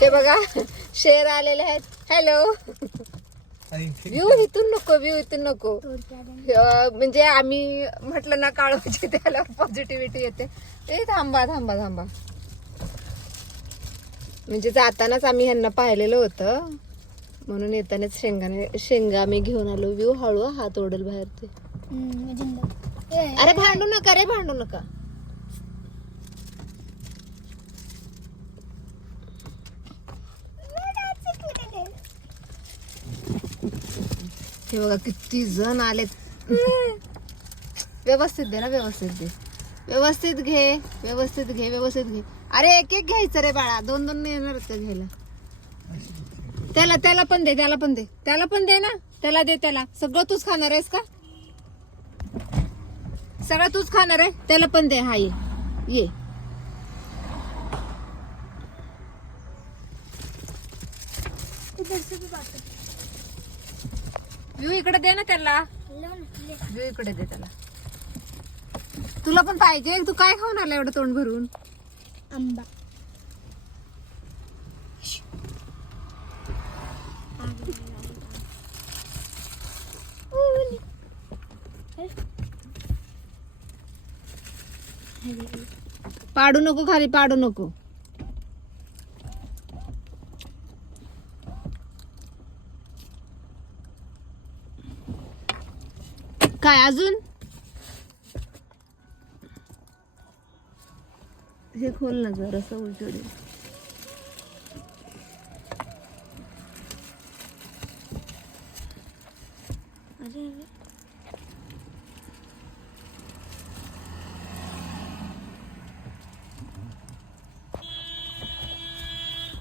हे बघा शेर आलेले आहेत. हॅलो. व्ह्यू इथून नको, व्ह्यू इथून नको. म्हणजे आम्ही म्हटलं ना काळोखी त्याला पॉझिटिव्हिटी येते. ते थांबा थांबा थांबा. म्हणजे जातानाच आम्ही ह्यांना पाहिलेलं होतं म्हणून येतानाच शेंगा मी घेऊन आलो. व्ह्यू हळू हात ओढल बाहेर ते. अरे भांडू नका रे, भांडू नका. हे बघा किती जण आलेत. व्यवस्थित दे ना, व्यवस्थित दे. व्यवस्थित घे, व्यवस्थित घे, व्यवस्थित घे. अरे एक एक घ्यायचं रे बाळा, दोन दोन नाही येणार होतं घ्यायला. त्याला पण दे, त्याला पण दे, त्याला पण दे ना, त्याला दे. त्याला सगळं तूच खाणार आहेस का? सगळं तूच खाणार आहे, त्याला पण दे. हा ये व्यू इकडे दे ना त्याला. व्यू इकडे दे त्याला. तुला पण पाहिजे? तू काय खाऊन आला एवढं तोंड भरून? आंबा. पाडू नको खाली, पाडू नको. काय अजून? हे खोल ना जरा, उलट.